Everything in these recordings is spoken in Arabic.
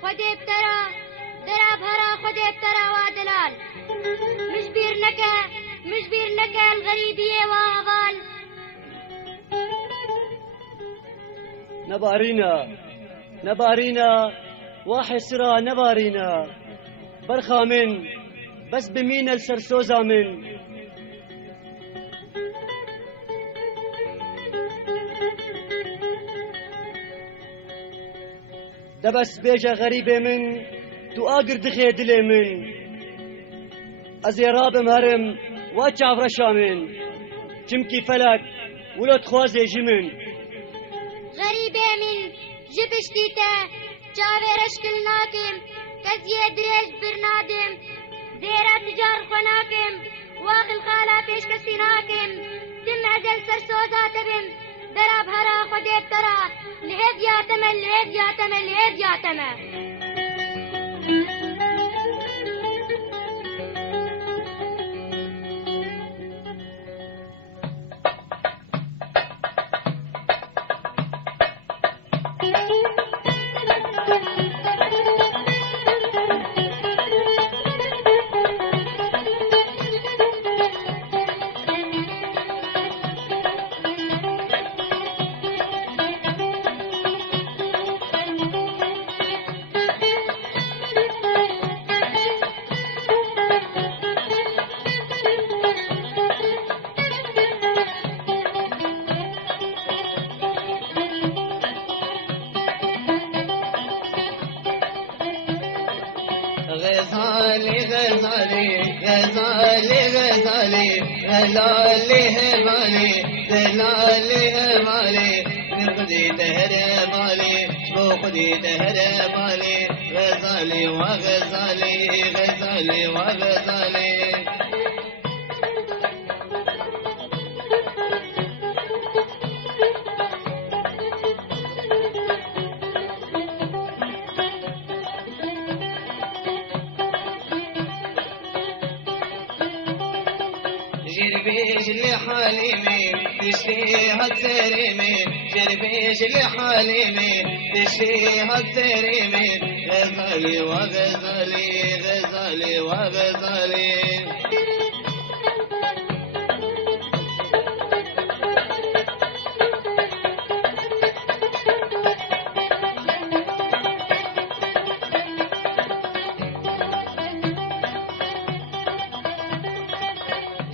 خود ابترا درا بهرا خود ابترا وادلال مجبير نكا الغريبية وهوال نبارينا وحسرا نبارينا برخا من بس بمين السرسوزة من ده بس بيجا غريبة من تو آقر دخي دلي من أزيراب مهرم واتشعب رشا من چمكي فلك ولو تخوازي جمن غريبة من جبشتيتا جاوي رشكل ناكم كزيه دريج برنادم زيرا تجار خناكم واخل خالا پیش كسيناكم تم أزل سرسوزا تبم دراب هرا خديب ترى لهب يا تمل غزالي غزالي غزالي غزالي هلالي هبالي دلالي هبالي نقضي دهر بالي بوقضي دهر بالي غزالي وغزالي غزالي وغزالي جربيش لحاليمي تشتيها تسريمي جربيش لحاليمي تشتيها تسريمي غزالي وغزالي غزالي وغزالي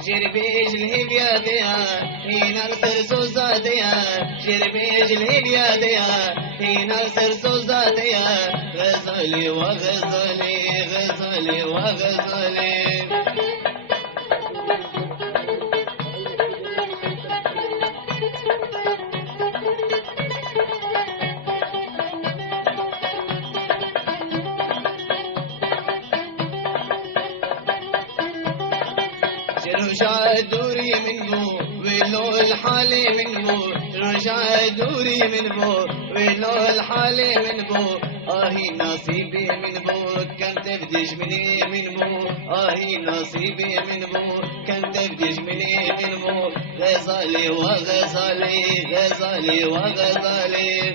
جربيج الهبيا ديا هنا السرسوزة ديا جربيج الهبيا ديا هنا السرسوزة ديا غزالي وغزالي غزالي وغزالي رجع دوري من بو ولو الحالي من بو رجع دوري من بو ولو الحالي من بو آهي نصيبي من بو كنت بدج مني من بو آهي نصيبي من بو كنت بدج مني من بو غزالي وغزالي غزالي وغزالي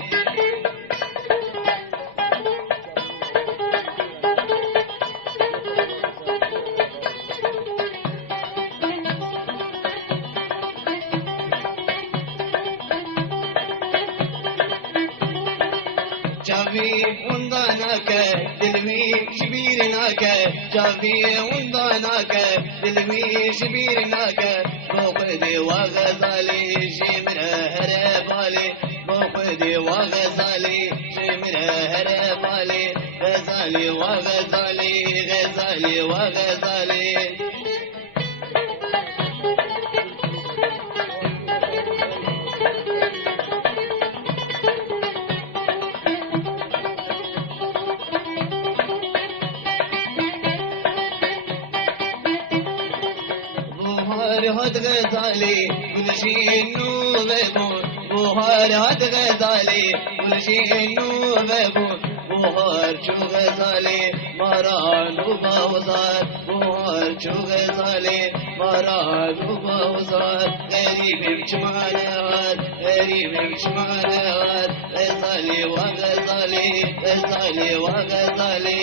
جاوي ونداناك دلمي شبيرناك جاوي ونداناك دلمي شبيرناك موقدي وغزالي جمر هربالي موقدي وغزالي جمر هربالي غزالي وغزالي غزالي وغزالي هد غزالي ونجي نوغبو بوهار هد غزالي وجينو بابو بوهر شو غزالي مران وبوزار بوهر شو غزالي مران وبوزار غريب بجمالات غريب بجمالات غزالي وغزالي غزالي وغزالي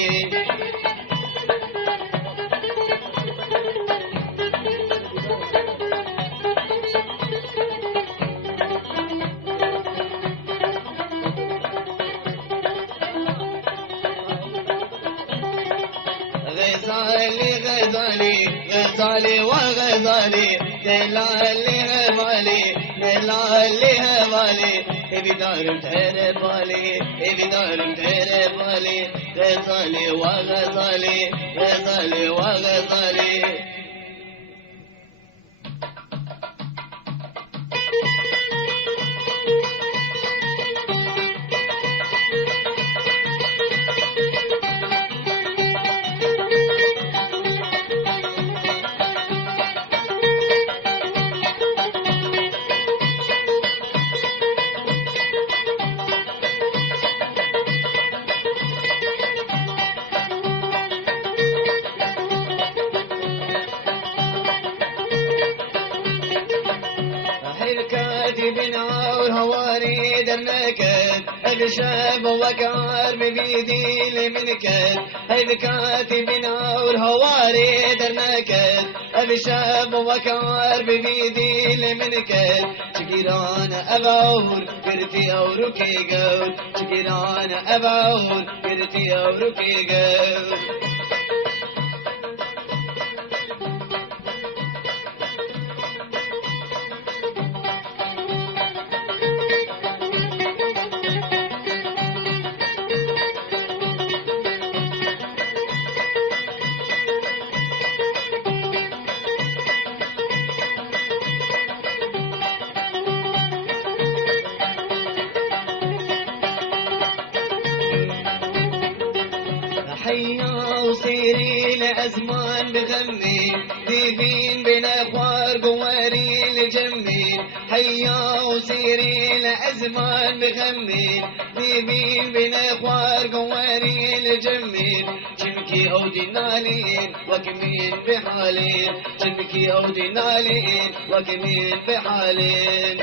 غزالي غزالي غزالي وغزالي دلالي هبالي دلالي هبالي بدار تهرب بالي بدار تهرب بالي غزالي وغزالي غزالي وغزالي كاتب عور هواري درنكت الشاب وكار ببيدي لمنكت هيد كاتب عور هواري درنكت الشاب وكار ببيدي لمنكت شكران أبعور كرتي أوركي قول شكران أبعور كرتي أوركي قول حيا وصيري لأزمان بغني ديفين بين أخوار قواري لجمين حيا وصيري لأزمان بغني ديفين بين أخوار قواري لجمين شمكي أو دينالين وكمين بحالين شمكي أو دينالين وكمين بحالين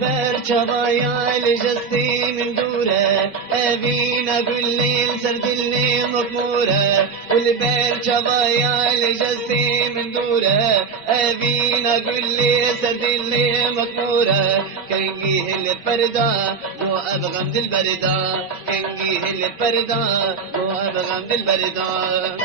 برشبايا لجستي من دورة أبينا كل ليل سرد اللي مغمورة والبرشبايا لجستي من دورة أبينا كل ليل سرد اللي مغمورة كنجيه البردة مو أبغى من البردة كنجيه البردة مو أبغى من البردة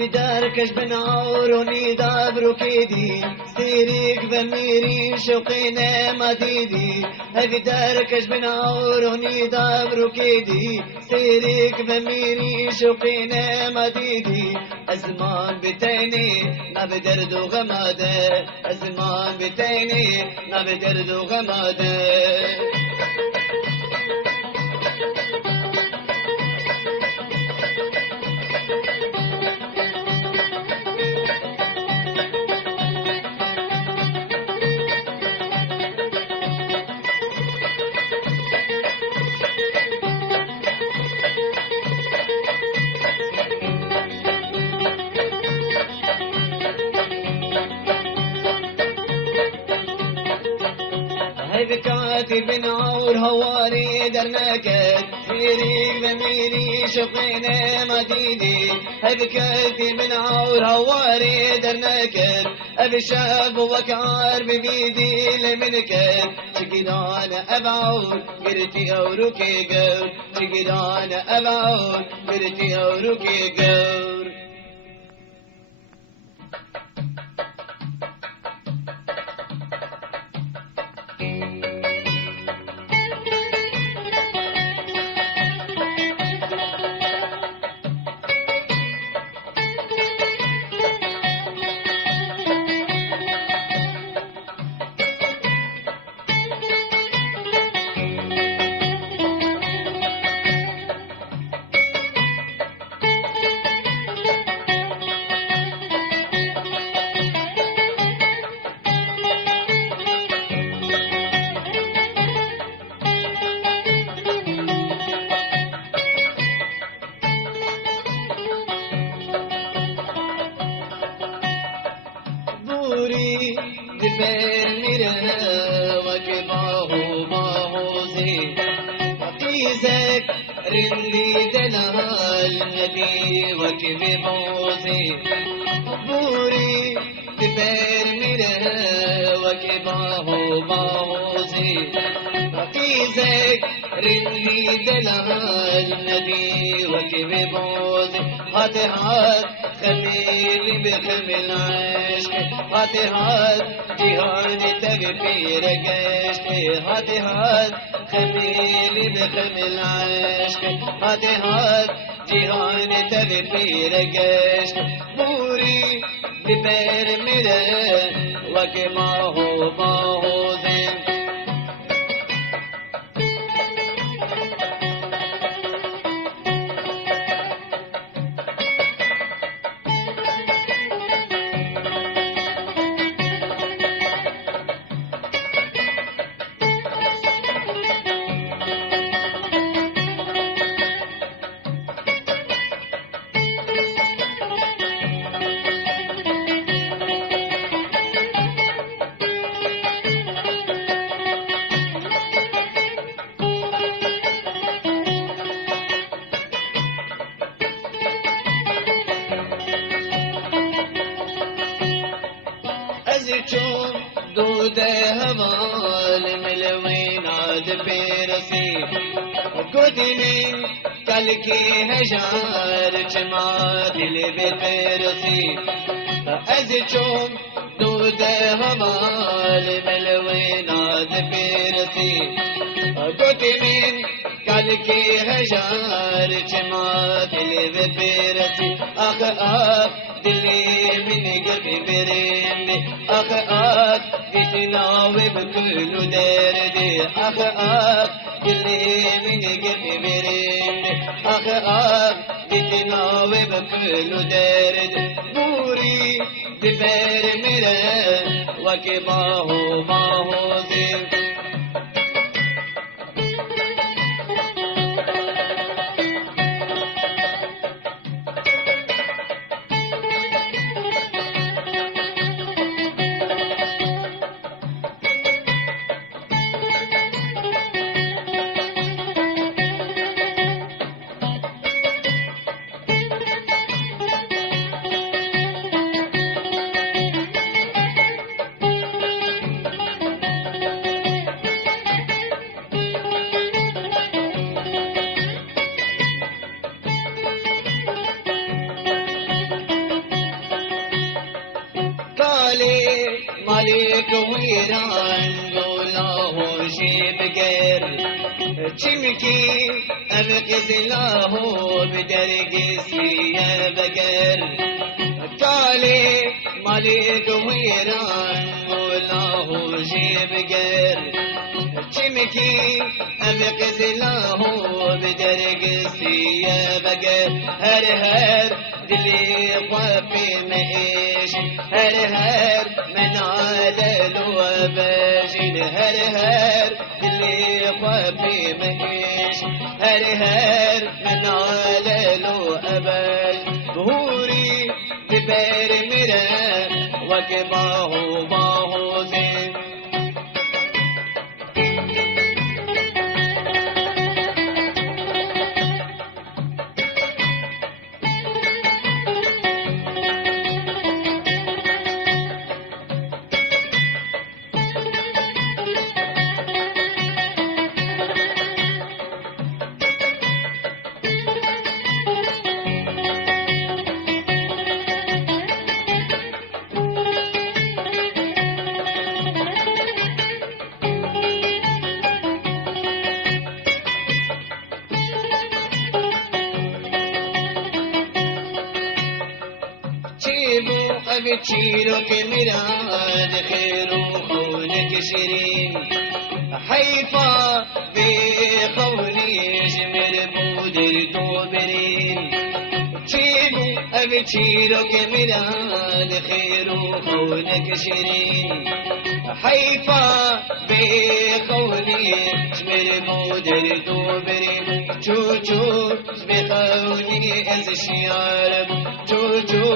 بداركش بنعورني دابرو كيدي سيريك بميري شوقينا مديدي بداركش بنعورني دابرو كيدي سيريك بميري شوقينا مديدي أزمان بتيني ما بدرد وغماده أزمان بتيني ما بدرد وغماده كاتب عور هواري درناكت فيريك بميري شقينا مديني هبكتي من عور هواري درناكت أبي شاب وكعار ببيدي لمنكت شكدان أبعود قرتي أوروكي قول شكدان أبعود قرتي أوروكي قول بوري دبر ميرا وكباه باهوزي قيزك رلي دلال نبي وكبوزي بوري دبر ميرا وكباه باهوزي قيزك رلي دلال نبي وكبوزي فاتحات خميل بخمل عشق فاتحات جهان تغفير قشق فاتحات خميل بخمل عشق فاتحات جهان تغفير قشق بوري ببير مره وكماه باهوزين چون دود هوال ملوین عاد پیرسی گودینین کل کی هجار چما دل بی پیرسی از چون دود هوال ملوین عاد پیرسی گودینین کل کی هجار چما دل بی پیرسی آخ آخ دلی من قلبي بريم أخ أخ بتناوي بكل دردي أخ أخ دلی من قلبي بريم أخ أخ بتناوي بكل درد بوري ببير مره وكباه باهو زين مالك ويران قوله شي بقر چمكي أبقز له بدرقس يا بقر قالي مالك ويران قوله شي بقر چمكي أبقز له بدرقس يا بقر هر هر دلي طفي مئيش هر هر من عدل وباجين هر هر دلي طفي مئيش هر هر من عدل وباج ظهوري ببير مره وكباه باهو زين أبتشيرك مراد خير وخونك شيرين حيفا بخوني جمر بودر توبرين تشيبو أبتشيرك مراد خير وخونك شيرين حيفا بخوني جمر بودر توبرين جوجو بخوني از شيارب جوجو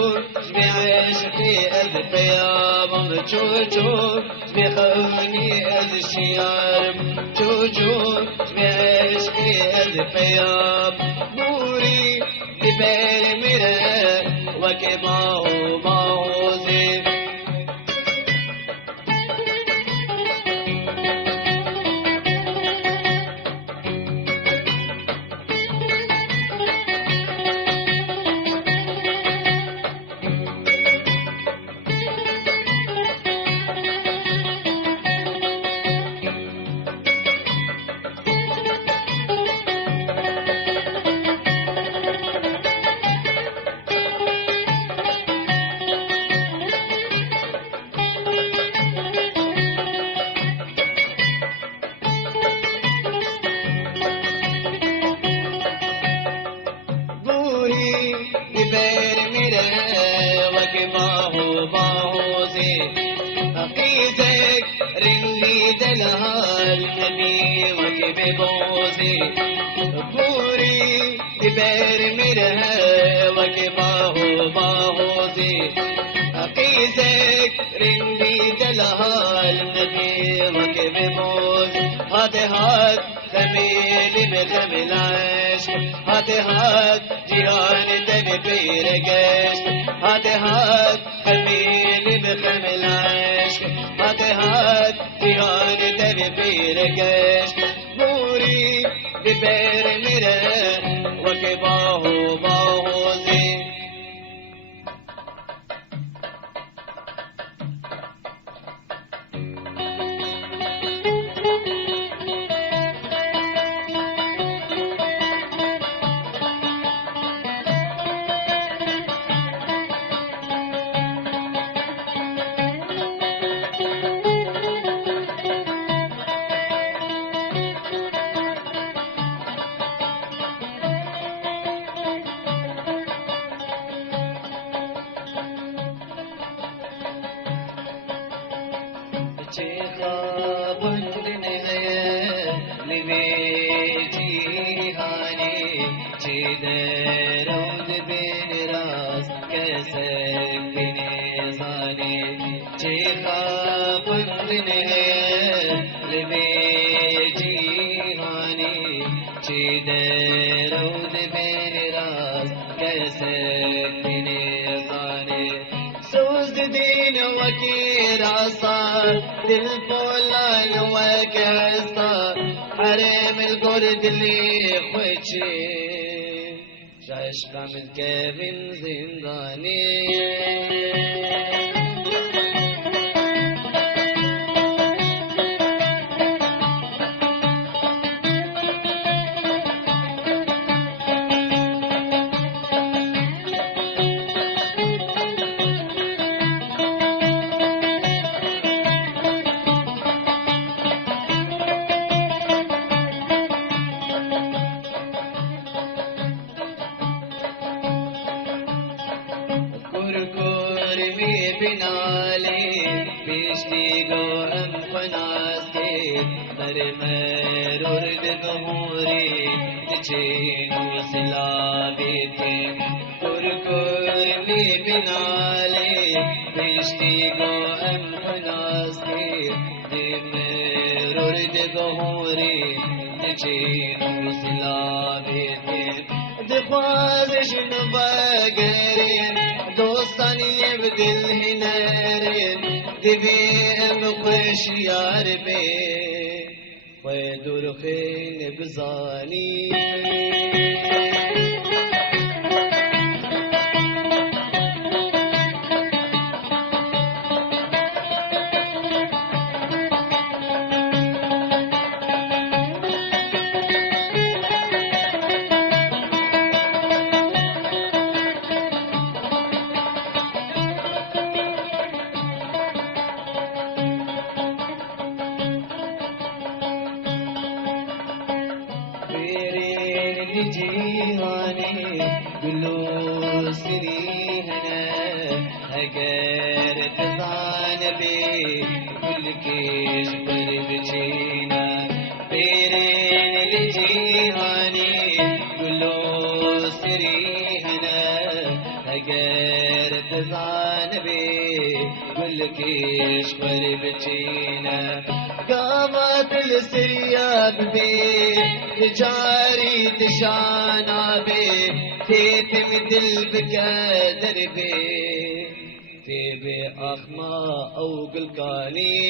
بعشقي از قيامم جوجو بخوني از شيارب جوجو بعشقي از قيام بوري لبير مرا وكباه باوزي بير مرا وكباه باوزي عقيدك رني دلال نبي وكبوزي بوري بير مرا وكباه باوزي عقيدك رني دلال نبي وكبوزي هات خميل بخمل عشق هات جيران تبي بيرقش هات خميل بخمل عشق هات جيران تبي بيرقش بوري ببير مرا وكباه باوزي درود بين راس كسب نزاني چخا بندن ہے لبیجی ہانی چی درود بین راز کسب نزاني سوز دين وكراسا دل بولان وكهسا حرم القرد اللي خوشي عشق من كابن زنداني بنالي بيشتيقو أم فناسكي مرمر ورد ظهوري تجينو سلابيتي كركرني بنالي بيشتيقو أم فناسكي مرمر ورد ظهوري تجينو سلابيتي دخوازش نباقرين دوستان يبدل هنارين دبي ام خوش يار بي ويدور خين بزاني لجيهاني قلو سري هنا اگر تزان بي كل كيش بربچينا بيرين لجيهاني قلو سري هنا اگر تزان بي كل كيش بربچينا قامت السرياب بي تجاري تشانا بي تيتم دل بقدر بي تيبي أخما أو قلقاني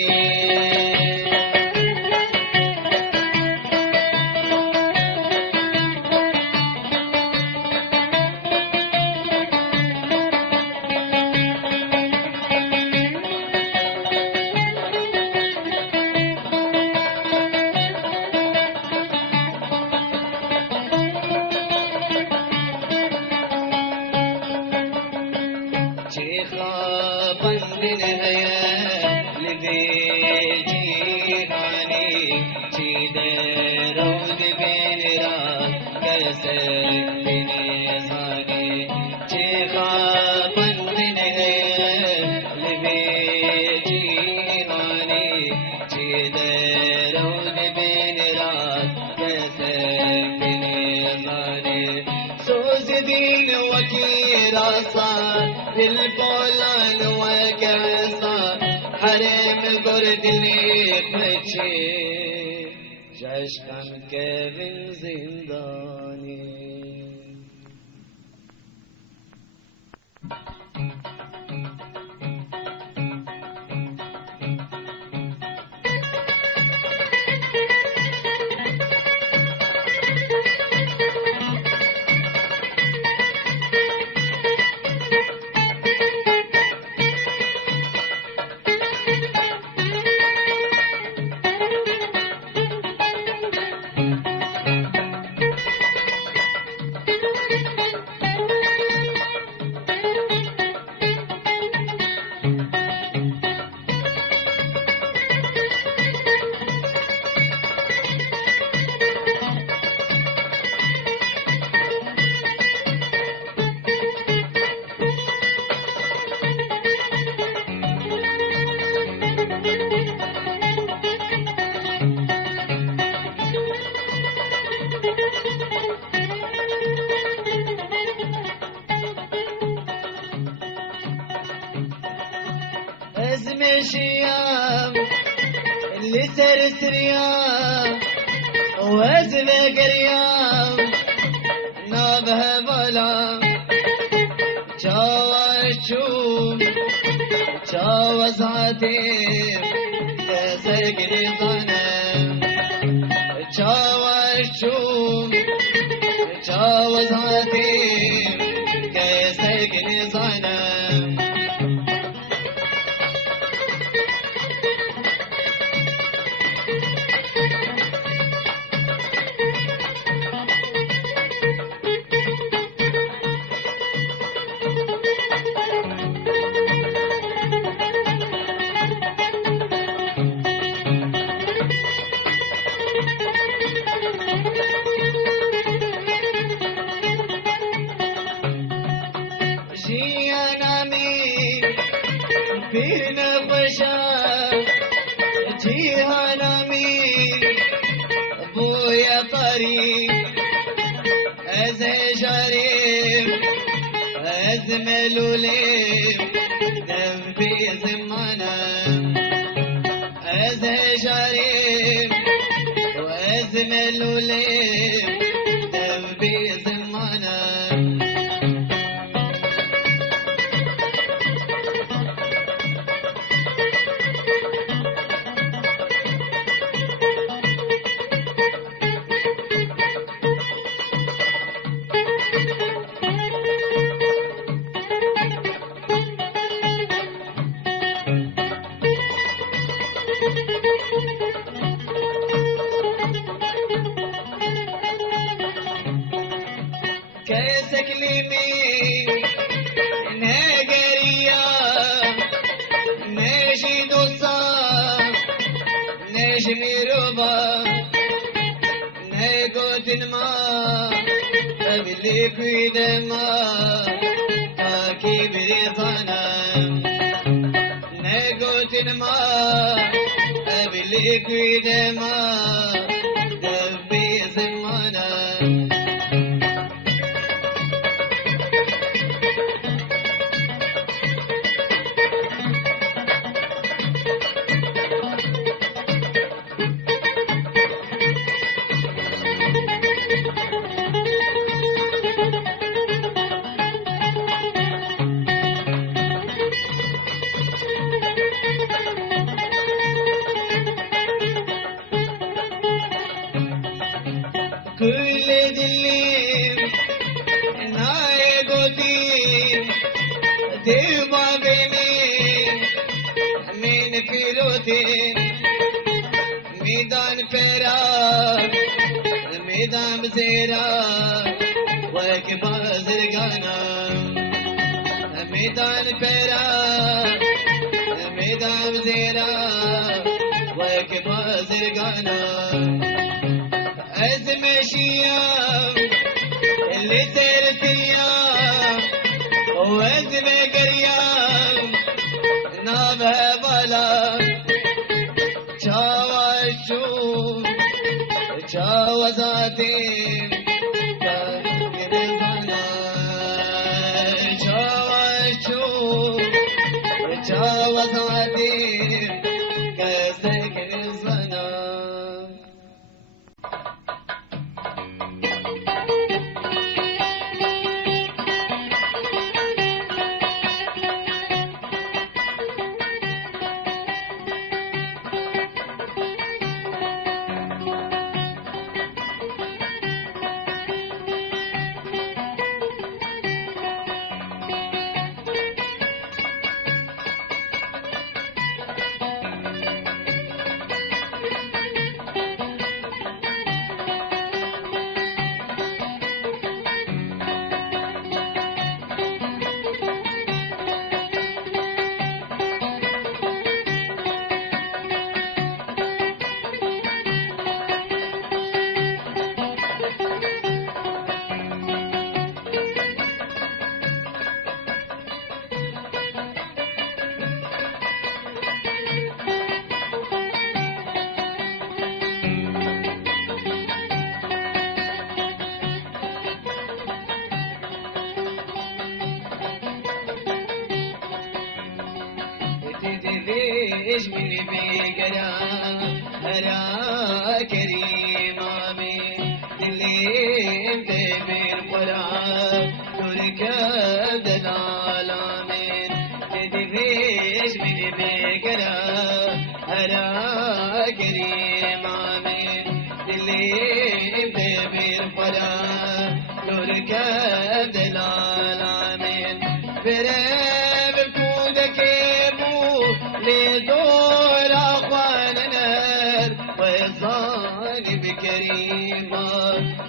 بندن هيا لبيجي هاني چيدر رود بين را كسر بين زاني چيخا بندن هيا لبيجي هاني چيدر رود بين را كسر بين زاني سوز دين وكيرا صار بالبولان وقصا حرم قردني بچه جشقم كevin زنداني ازم شيام اللي سرسريام وازم قريام نابها بلا جاوز شوم جاوز عتيم تزقني ظنم جاوز شوم جاوز عتيم تزقني ظنم بينا بشار جيهانا مين ابويا قريب از جريب از ملوليب ذنبي زمانا از جريب واز ملوليب ذنبي زمانا كيسك لمين ناقريا ناجي دوصا ناجمي ربا ناقود الماء أبلك ودما كاكي بريطانا نقوت الماء أبلك ودما دبي زمانا كل دليل ناي قديم تبا بيني من فيروتين ميدان فراق ميدان بزيرا وكبا زرقانا ميدان فراق ميدان بزيرا وكبا زرقانا أزم شيام اللي ترتيا وأزم قريام نابها بلا جاوا الشوف جاوا ذاتين كاكر البنا جاوا الشوف جاوا ذاتين كاكر البنا تدريج من بيقرا هرا كريم آمين دليم تبير قرآن تركب دلالامين تدريج من بيقرا هرا كريم آمين دليم تبير قرآن تركب دلالامين برب كودك لدور أخواننا ويصاني بكريمة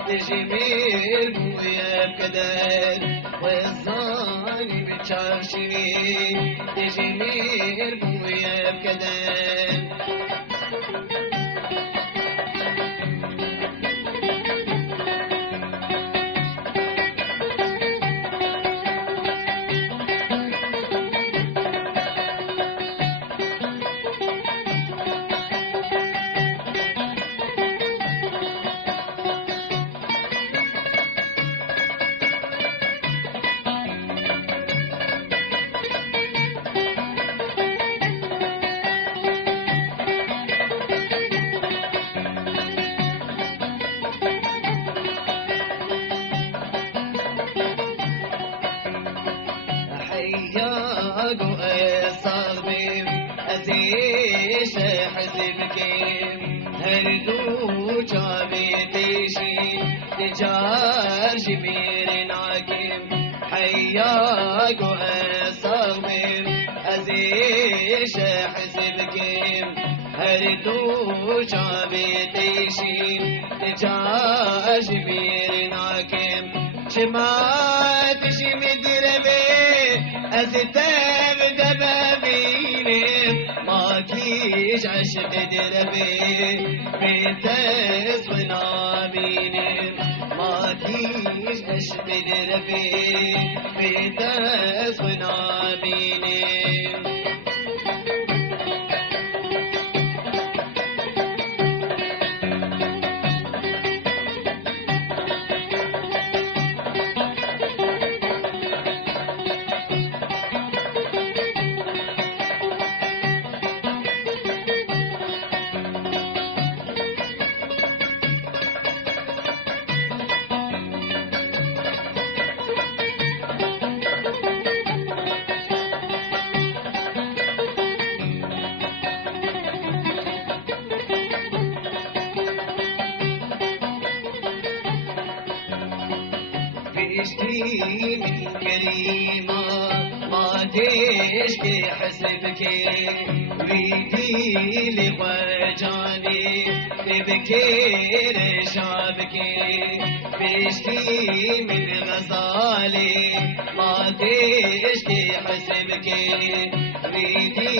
تجميل بويا بكدر ويصاني بتشاشني تجميل بويا بكدر حياقو الصغبي أزيش حزبكيم هردو جابي تيشي تجار جبير ناكيم حياقو الصغبي أزيش حزبكيم هردو جابي تيشي تجار جبير ناكيم شمات شمدربي أستاب دبابيني ما كيش عشق دربي بيتس ونابيني ما كيش أشبه ربي بيتاس ونابيني اشتي من كريمة ما تشكي حسبك ويدي لوجاني تبكي رشابك بشتي من غزالي ما تشكي حسبك ويدي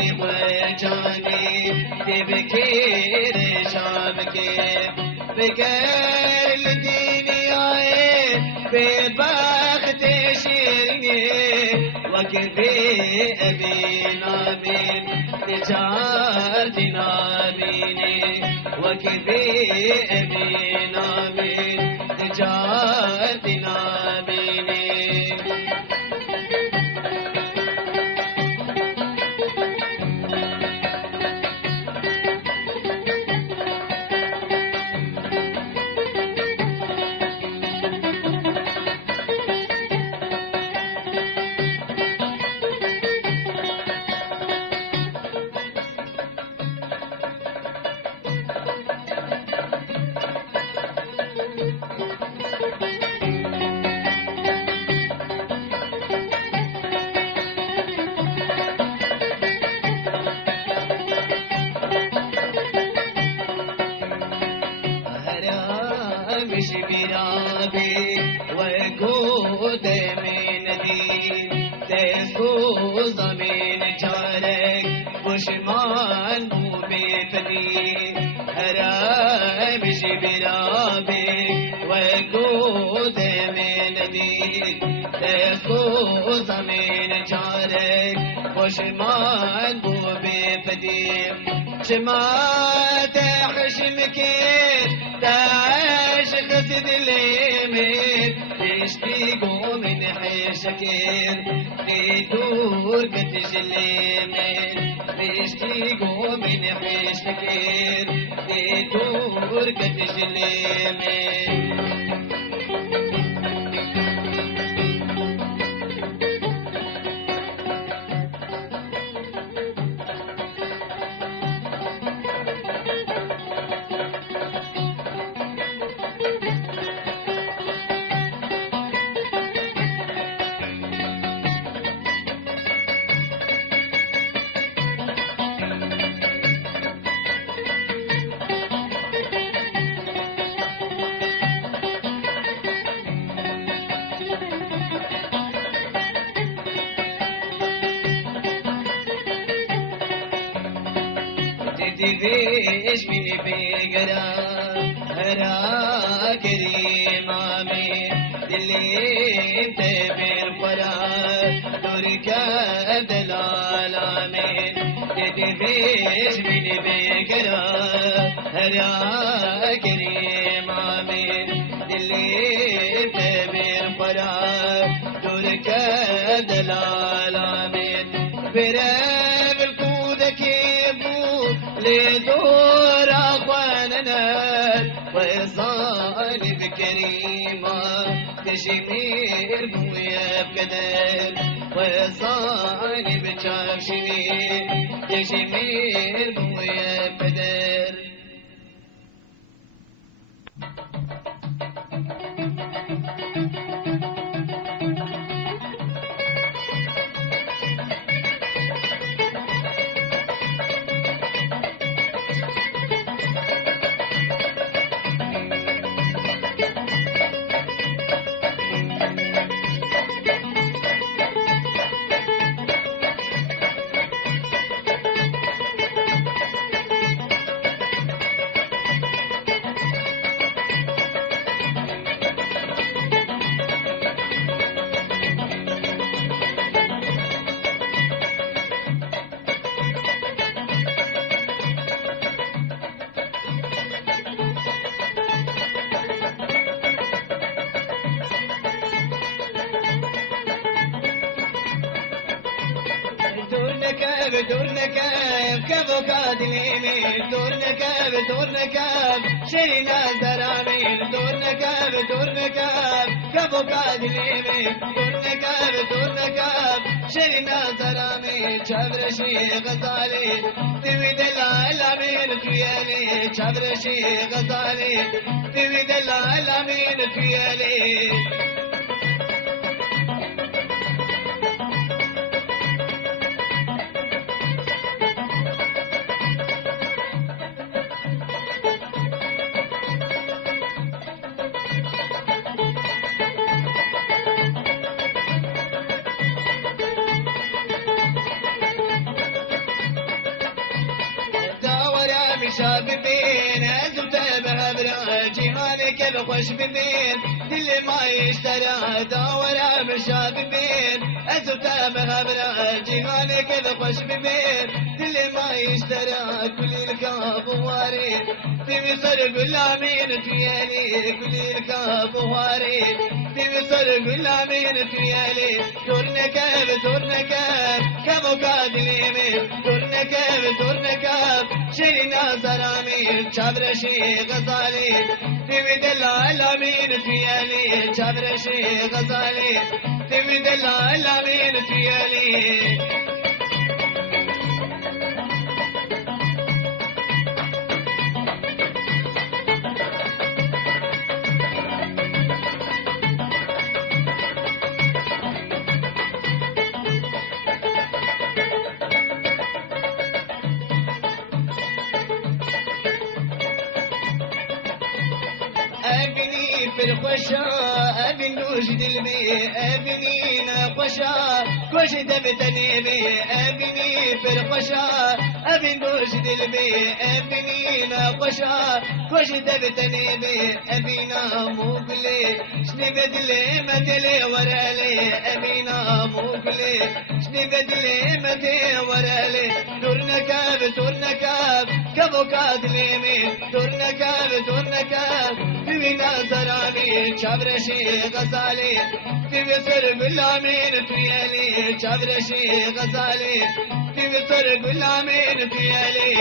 لوجاني تبكي رشابك بكر الدنيا ببخت شيرني وكذي أبينا من تجارتنا بيني وكذي أبينا من تجارتنا بيني مش برابي وقود من دين تسكو زمين جارك بشمان مو بفدي مش برابي وقود من دين تسكو زمين جارك بشمان مو بفدي شما تحشمك تعيش قصد اليمين تشتيقوا من حيشكين تدور قدش اليمين تشتيقوا من حيشكين تدور قدش اليمين تدفيش من بيقرا هرا كريمة من اللي انت بالقرى تركب دلالة من تدفيش من بيقرا هرا كريمة من اللي انت بالقرى تركب دلالة من براب الكودك لدور أخواننا وإصال بكريمة تشمير بويا بقدر وإصال بشافشني تشمير بويا بقدر نكاب كفو كادليمين دور نكاب شرينا زرامين دور نكاب كفو كادليمين دور نكاب شرينا زرامين شبرشي غزالي تبيد العالمين فيالي شبرشي غزالي تبيد العالمين فيالي شابين أزمت بهبرا جهانك بخش ببين دل ما يشترى دورة بشابين أزمت بهبرا جهانك بخش ببين دل ما يشترى كل الكاب واري في مصر غلامين فيالي كل الكاب واري في مصر غلامين فيالي دور نكاب كمو قادليمين دور نكاب شرينا زرامين شبرشي غزالي تبيد العالمين فيالي شبرشي غزالي تبيد العالمين فيالي أبني في الخشاء أبن وجد المي أبني نقشا كوش دبتني بي أبني في الخشاء أبن وجد المي أبني نقشا كوش دبتني بي أبينا موكلي شني بدلي مدلي ورالي أبينا موكلي شني بدلي مدلي ورالي دور نكاب كبو كادليمين دور نكاب بينا زرامين شبرشي غزالي في مصر غلامين فيالي شبرشي غزالي في مصر غلامين فيالي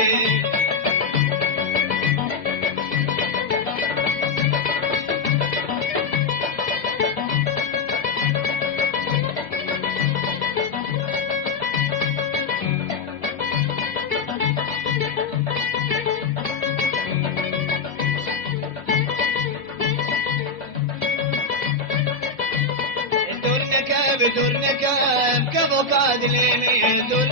دور نكاب كفو قادليمين دور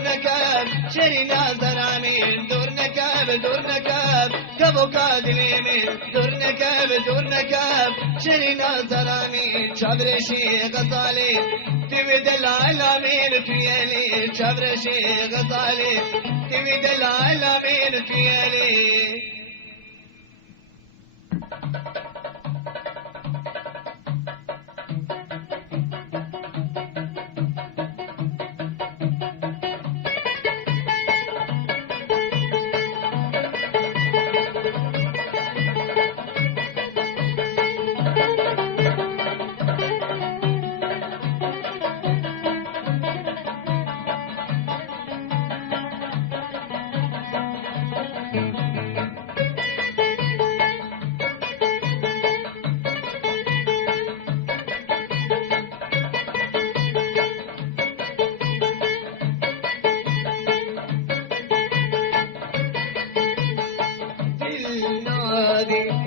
نكاب شرينا زرامين دور نكاب كفو قادليمين دور نكاب شرينا زرامين شبرشي غزالي تبيد العالمين فيالي شبرشي غزالي تبيد العالمين فيالي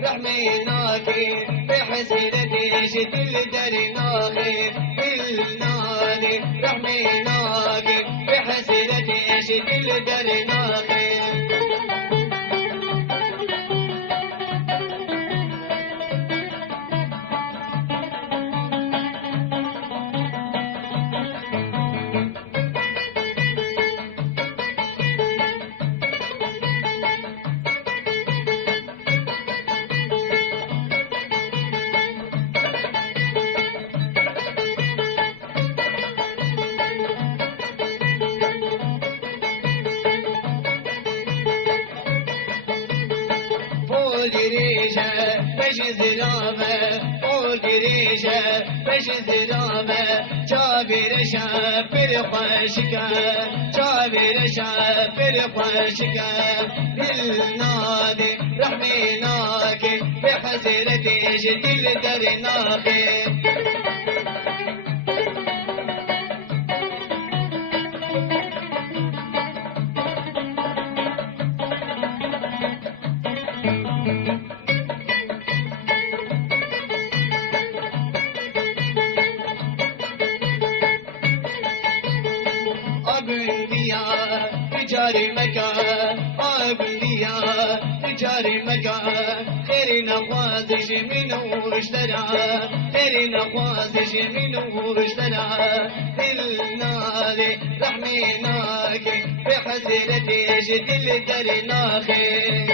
رحميناكي بحسينتي شدل درناكي بالنادي رحميناكي بحسينتي شدل درناكي ريشه بش زرامه قول ريشه بش زرامه جاك شابر شابر خوشكا شابر شابر خوشكا بالنادي رحميناك بحسرة جدل درناخي جاري مكان أبديا جاري مكان خير نخوازج منو اشترى خير نخوازج منو اشترى بالنادي رحميناك بحسرتي جدل درناخي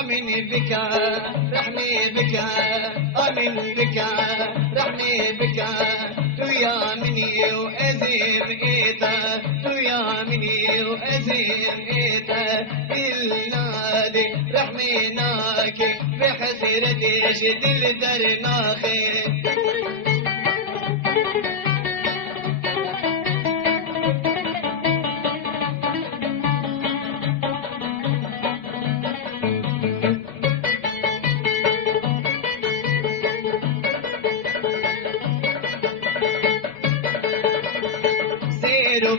أمني بك رحمي بك أمن بك رحمي بك تويا مني وأزيم إيتا تويا مني وأزيم إيتا النادي رحميناك بحسرتي جدل درناخي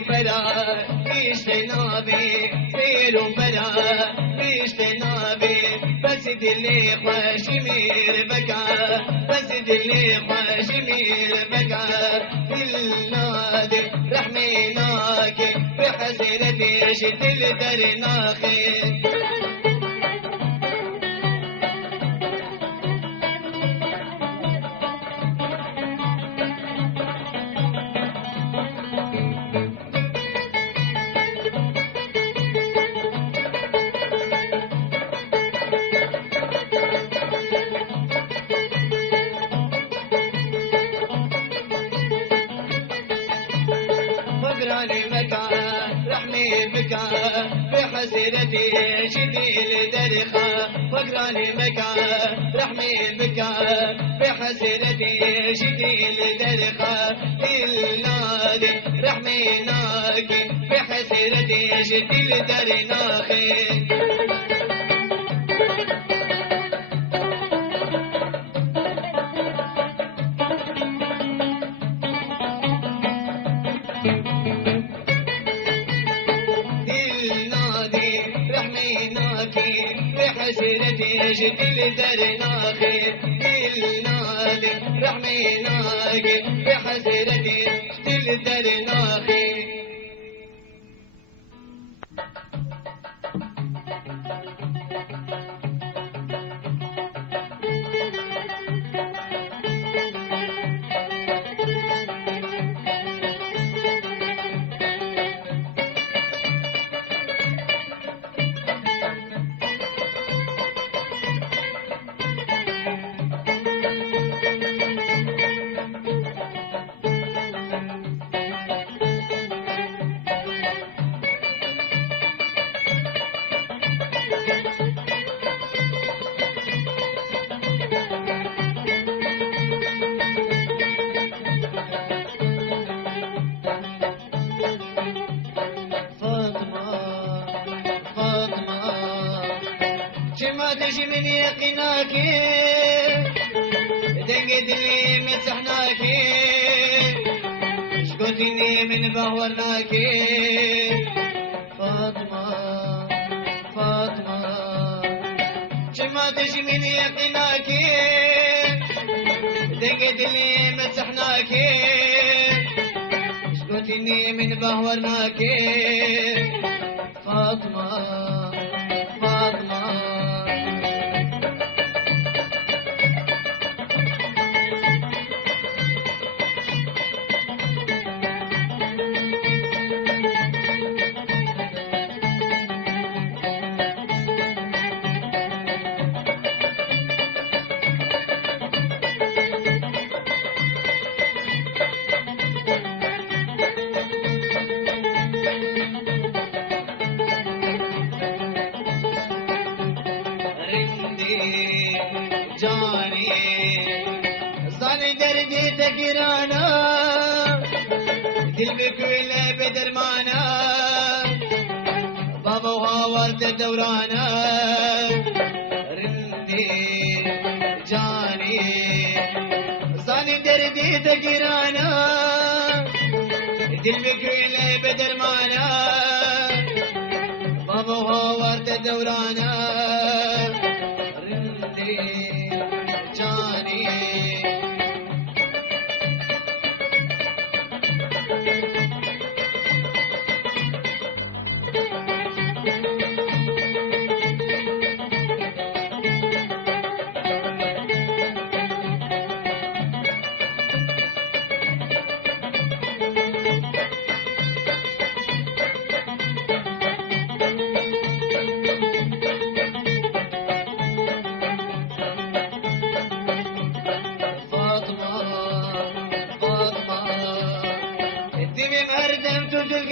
فرا بيشتنابي سيرو فرا بيشتنابي بس دلي خوشمير بكا بس دلي خوشمير بكا بالنادي رحميناك بحسرتي جدل درناخي فقراني مكا رحمي بكا بحسرتي جديل درخا فقراني مكا رحمي بكا بحسرتي جديل درخا النادي رحميناك بحسرتي جديل درناخي بحسرتي جدل درناخي النادي رحميناك بحسرتي جدل درناخي تجي من يقيناكي دنقد لي مسحناكي شكوتيني من بهورناكي فاطمة فاطمة جما تجي من يقيناكي دنقد لي مسحناكي شكوتيني من بهورناكي فاطمة فاطمة تقرانا قلبك ولا بدرمانا بابا وهاورت دورانا رندي جاني صاني دردي تقرانا قلبك ولا بدرمانا بابا وهاورت دورانا رندي جاني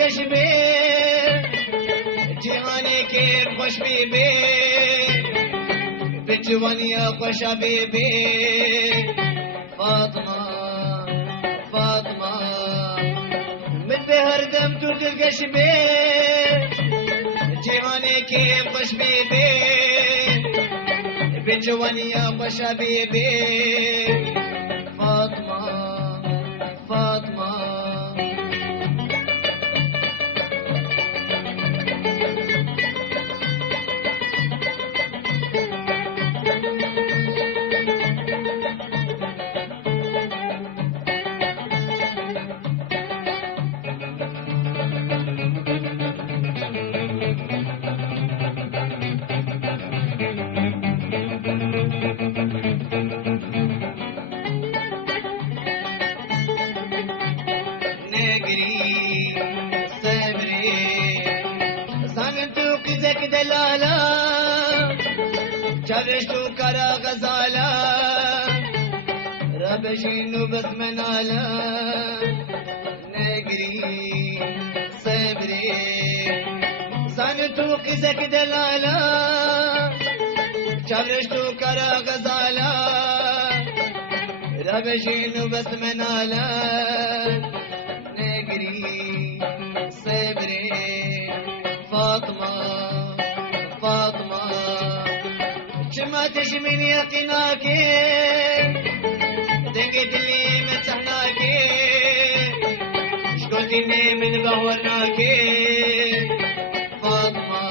قشبي جهاني كيف خوش بيبي بجواني يا خوش حبيبي فاطمة فاطمة من بهر دم ترد القشبي جهاني كيف خوش بيبي بجواني يا خوش حبيبي فاطمة فاطمة دلالا شرشتو كرا غزالا ربشينو بس منالا نجري صبري صانتو قزك دلالا شرشتو كرا غزالا ربشينو بس منالا نجري صبري فاطمة فاطمة شما تشمين يقيناكي دقت لي مسحناكي شكوتيني من بهورناكي فاطمة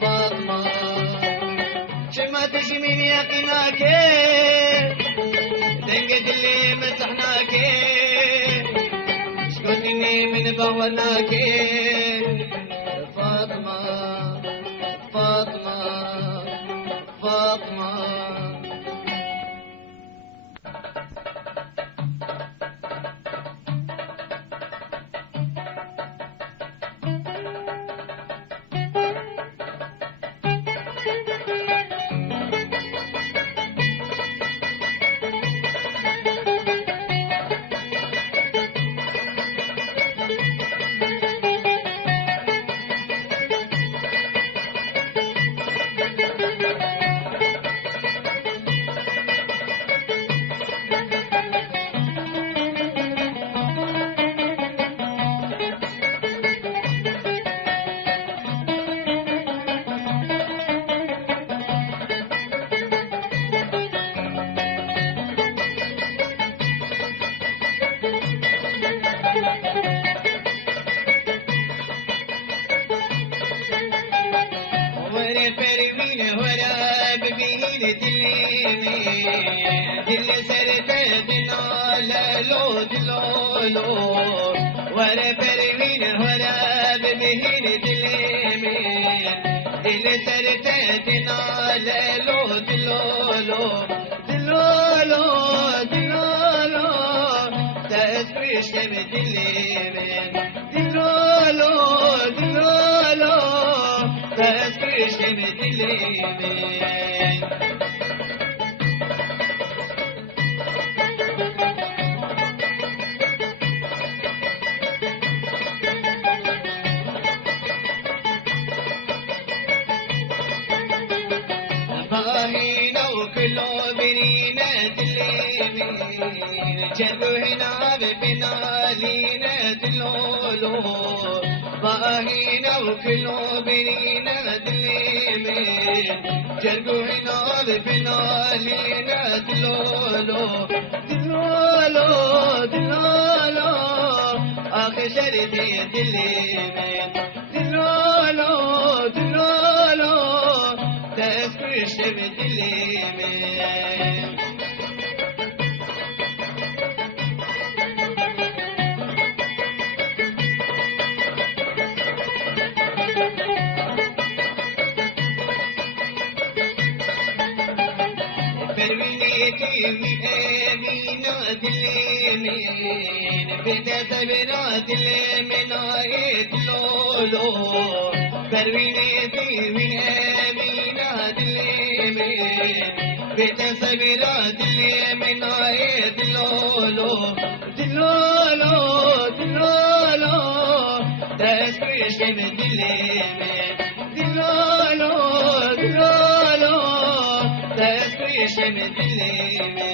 فاطمة شما تشمين يقيناكي دقت لي مسحناكي شكوتيني من بهورناكي فاطمة فاطمة فاطمة दिल सर दिनो ललो दिलो वर परवीन होरा बिहीन दिल में दिल सर दिनो ललो दिलो दिलो दिलो तस्वीर में दिल में दिलो दिलो तस्वीर में दिल में باهينا وكله برينا اليمين جربوا هنا ببنالينا دلولو باهينا وكلوا بنينا اليمين جربوا هنا ببنالينا دلولو دلولو دلولو آخر شردي اليمين دلولو دلولو تذكر شبت اليمين بنات اليمين بدأت بنات اليمين عيد لولو بروينيتي من بنات اليمين بدأت بنات اليمين عيد لولو دلولو دلولو تسبيش من اليمين دلولو دلولو تسبيش من اليمين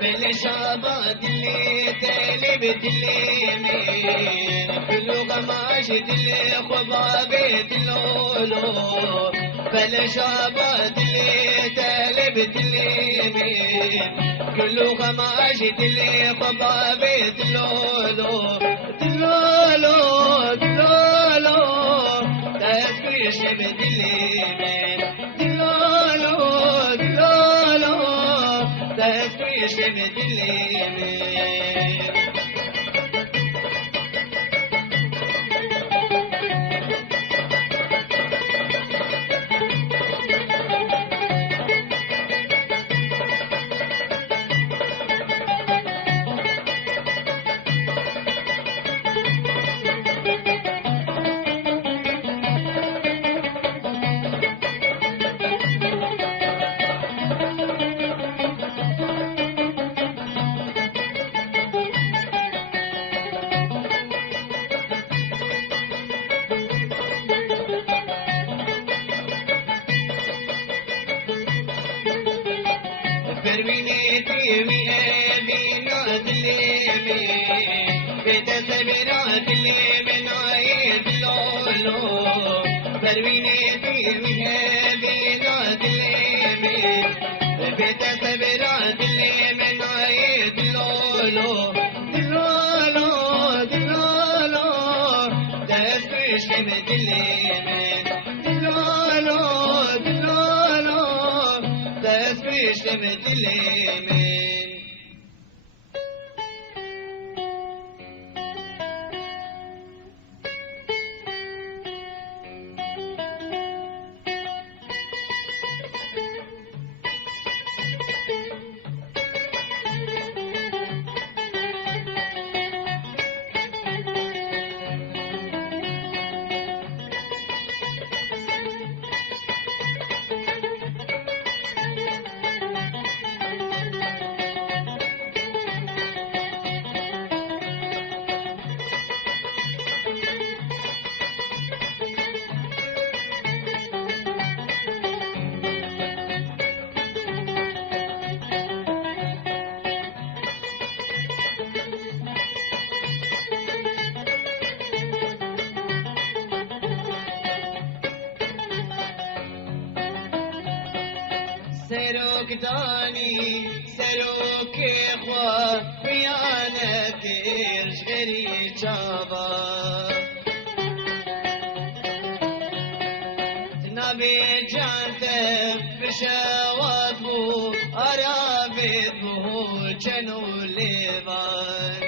بالشابات اللي تلبت اليمين كله غماشت الخضابة اللولو بالشابات اللي تلبت اليمين كله غماشت الخضابة اللولو دلولو دلولو تسبيش من اليمين دلولو دلولو تسبيش من اليمين بروينيتي بنات اليمين بدأت بنات اليمين عيد لولو بروينيتي بنات اليمين بدأت بنات اليمين عيد لولو دلولو دلولو تسبيش من اليمين دلولو دلولو تسبيش من اليمين سروك داني سروك إخوة ويانا ترش غري جابا نبي جانته بشوات بو أرابط بو جنو ليبان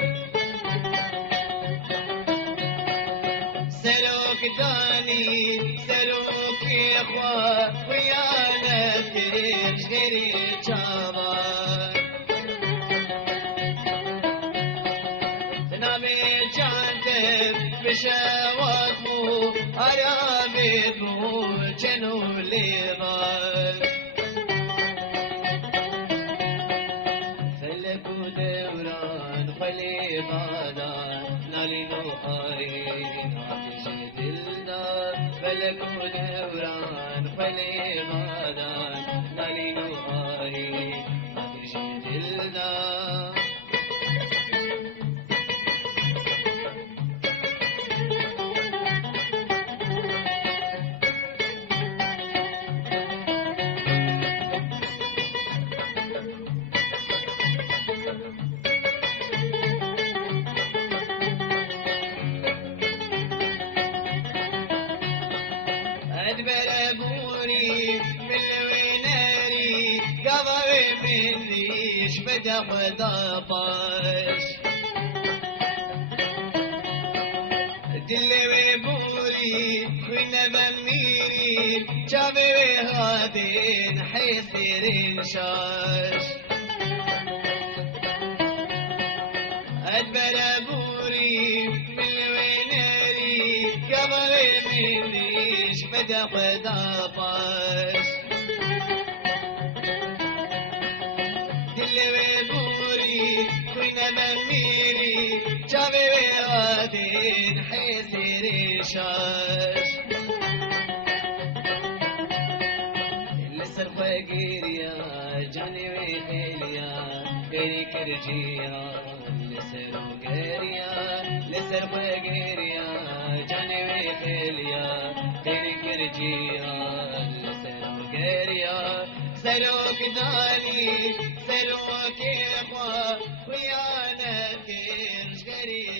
سروك داني سروك إخوة ويانا ترش غري جابا نبي جانته بشوات بو أرابط بو جنو ليبان خلي غادان نالينو آين عطش دلنا فلك ودوران خلي غادان نالينو آين عطش دلنا بربوري من ويناري قضى منيش بدأ ضباش دلي بوري خوينا بميري جابي هادين حيصير شاش بربوري من ويناري قضى منيش بدأ ضباش دلي بوري خوينا بميري جابي هادين حيصير شاش لسر فقيريا جاني ويليا غيري كرجيا لسر وقيريا لسر فقيريا جاني ويليا غيري كرجيا لسر وقيريا سلوك داني سلوك يخوا ويانا كرش غيري